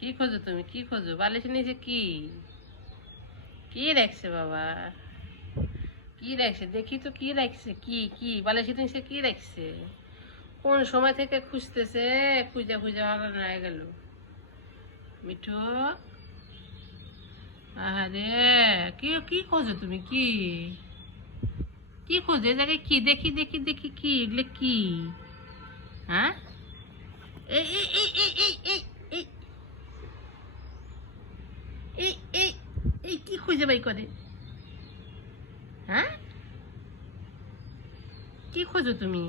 কি খোঁজো তুমি? কি খোঁজো? বালিশের নিচে কি কি রাখছে বাবা? কি রাখছে দেখি তো, কি রাখছে? কি কি বালিশের নিচে কি রাখছে? কোন সময় থেকে খুঁজতেছে, খুঁজা খুঁজা হারানো হয়ে গেল। মিঠু, আরে কি কি খোঁজো তুমি? কি কি খোঁজো? এ জায়গায় কি? দেখি দেখি দেখি, কি এগুলো? কি? হ্যাঁ, এই এই এই এই এই এই এই এই এই এই কি খুঁজে বাই করে? হ্যাঁ, কি খোঁজো তুমি?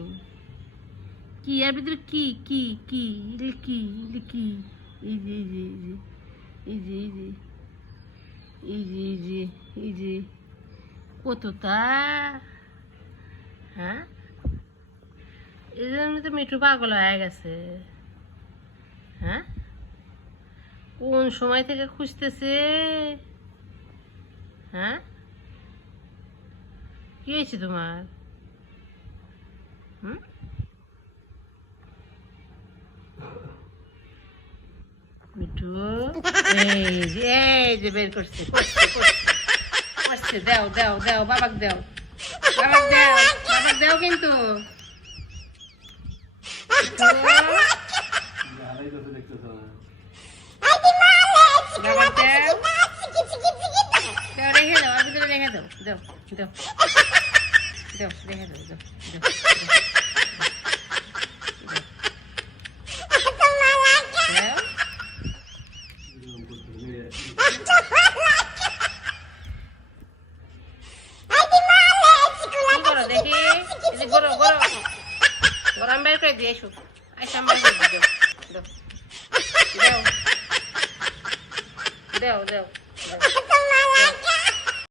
কি এর ভিতরে? কি কি কি এগুলো? কি এগুলো? কি? এই যে এই যে এই যে এই যে এই যে এই যে এই যে কতটা। হ্যাঁ, এই জন্য তো মিঠু পাগল হয়ে গেছে। হ্যাঁ, কোন সময় থেকে খুঁজতেছে? হ্যাঁ, কি হয়েছে তোমার? হুম, মিঠু, এই যে বের করছে, করছে করছে করছে। দাও দাও দাও, বাবাক দাও, বাবাক দাও, বাবাক দাও কিন্তু। বাবাক দাও, দাও, রেখে দাও, আর ভিতরে রেখে দাও, দাও দাও দাও, রেখে দাও, দাও দাও দাও। দেখি গরম গরম গরম বের করে দিয়ে এসো। আইসাম বের করে দিও, দাও দাও দাও দাও দাও।